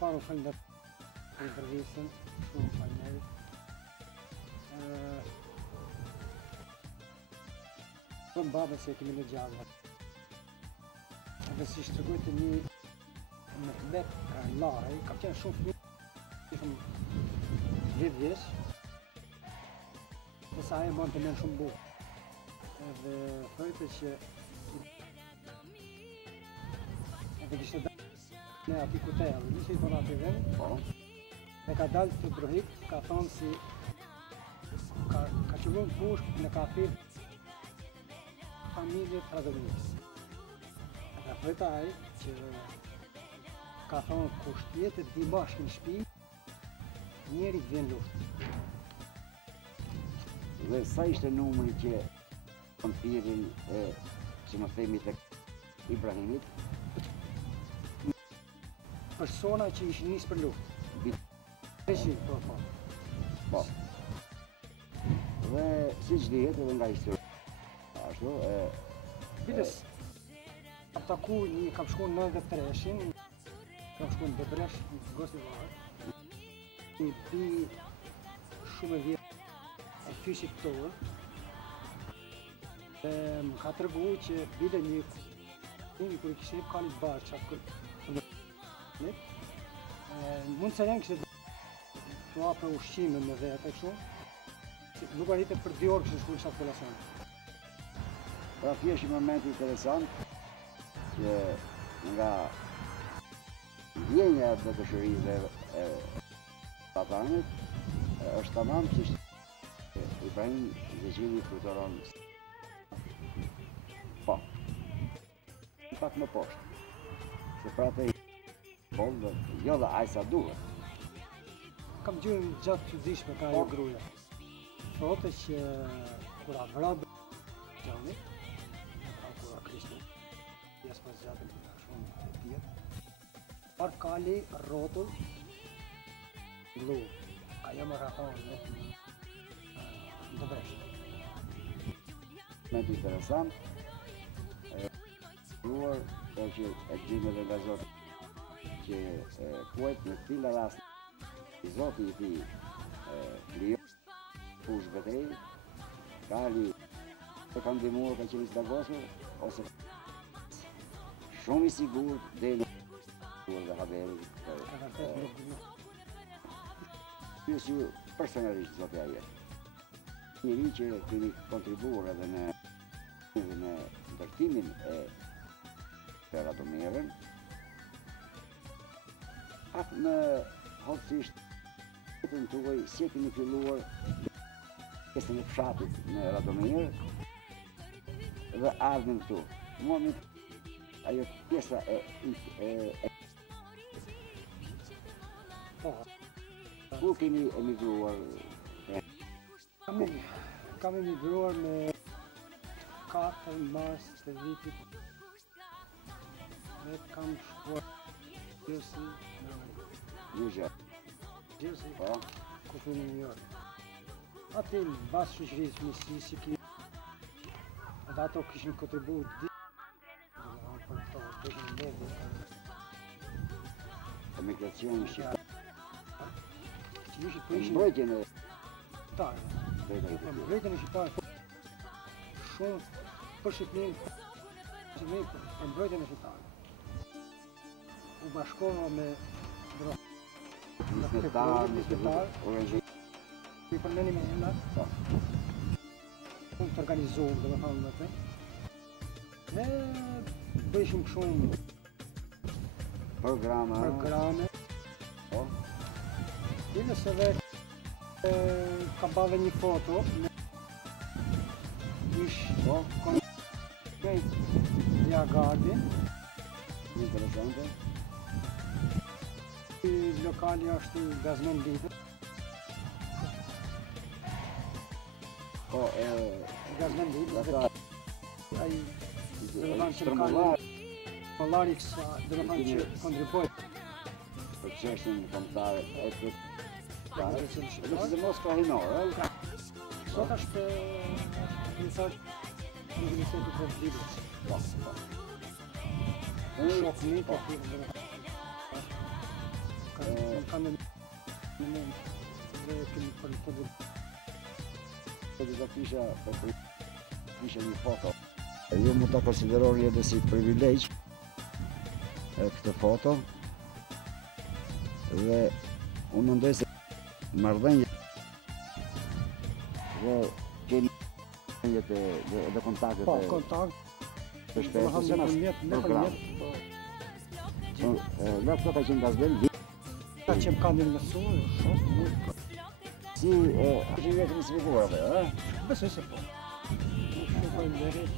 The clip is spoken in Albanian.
parë u falem për intervistën, shumë faleminderit. Për babën se kemi në gjallë. Dhe si shtrëgoj të një Mehmet Karlaj, kam qenë shumë fëmijë, shumë 10 vjeç, dhe sa e bënë të menë shumë bukur. Edhe thojtë që edhe kishte dalë në ati kutelë, nishe i tonë ati vend, dhe ka dalë të brohik, ka thonë si ka qëllun pushk në kafe familje të Radomiris. Dhe thojtë aj që ka thonë kusht jetë di bashkë në shpi, njeri të vjen luftë. Dhe sa ishte numri që konfirin që më themi të Ibrahimit? Persona që ishin nisë për luftë. Beshi, po. Dhe si që dihet edhe nga histori. Ashtu, Biles, kam taku një, kam shku në 93-shin, kam shku në Bebresh, në Gosi Varë. Një bi shumë e vjetë e fyshit torë. Dhe më ka tërgu që bide një kër i kishtë kalit barë që atë mund se janë kështë të apë ushqime me vete kështu, nuk arrite për 2 orë kështë shku në qatë kolacion. Pra kjo është një moment interesant që nga ndjenja dhe të shërizve e patanit është tamam që Ibrahim Zegjiri fluturon po, pak më poshtë, se prate dhe jo dhe ajsa duhet. Kam gjurën gjatë që dishme ka jo gruja. Thote që kura vrabë gjani, kura krishtu, jesë pas gjatën shumë e tjetë, parë kali rotull blu, ajo më rahonë në Bebresh. Moment interesant, ruar, po që e gjime dhe nga zotë, që kuajt në tila rast i zoti i ti lijo push betej, kali e ka ndihmuar ka qenë Zagosur, ose shumë i sigur dhe në dhe haberi. Pyes ju personalisht zoti aje. Njëri që keni kontribuar edhe në ndërtimin e Radomirën, atë në hotësisht jetën tuaj si e keni filluar pjesën e fshatit në Radomir dhe ardhën këtu. Moment ajo pjesa e ku keni emigruar? Kam emigruar me 4 mars të vitit dhe kam shkuar Jersey në Jersey, ku në New York. Ati në basë shqyqërisë Mississippi, edhe ato kishin kontribu emigracioni shqiptar. Mbrojtjen e shqiptarëve. Mbrojtjen e shqiptarëve shumë për Shqipërinë, për mbrojtjen e shqiptarëve. U bashkova me Nismetar, i përmeni me emna, unë të organizohëm dhe me thamë në të, dhe bëjshim shumë programe, dhe se dhe ka bave një foto, ish konjejt Via Gardi, interesante. Lokali është Gazmen Lidë. Gazmen Lidë. Ai dhe në që më kanë Polari kësa dhe në që kontriboj. Për qështën kontare e këtë kare, dhe që mos krahinore. Sot është njësar Universitetu për Libës. Shok një, kanë në mund dhe kemi për disa kisha një foto. Ju mund ta konsideroni edhe si privilegj këtë foto dhe unë mendoj se marrëdhënie dhe keni edhe kontaktet po kontakt të shpeshta në program. Nga këto ka qenë gazbel, ta që më kanë mësuar, shumë si është vetëm sfiguar apo, besoj se po. Shumë faleminderit.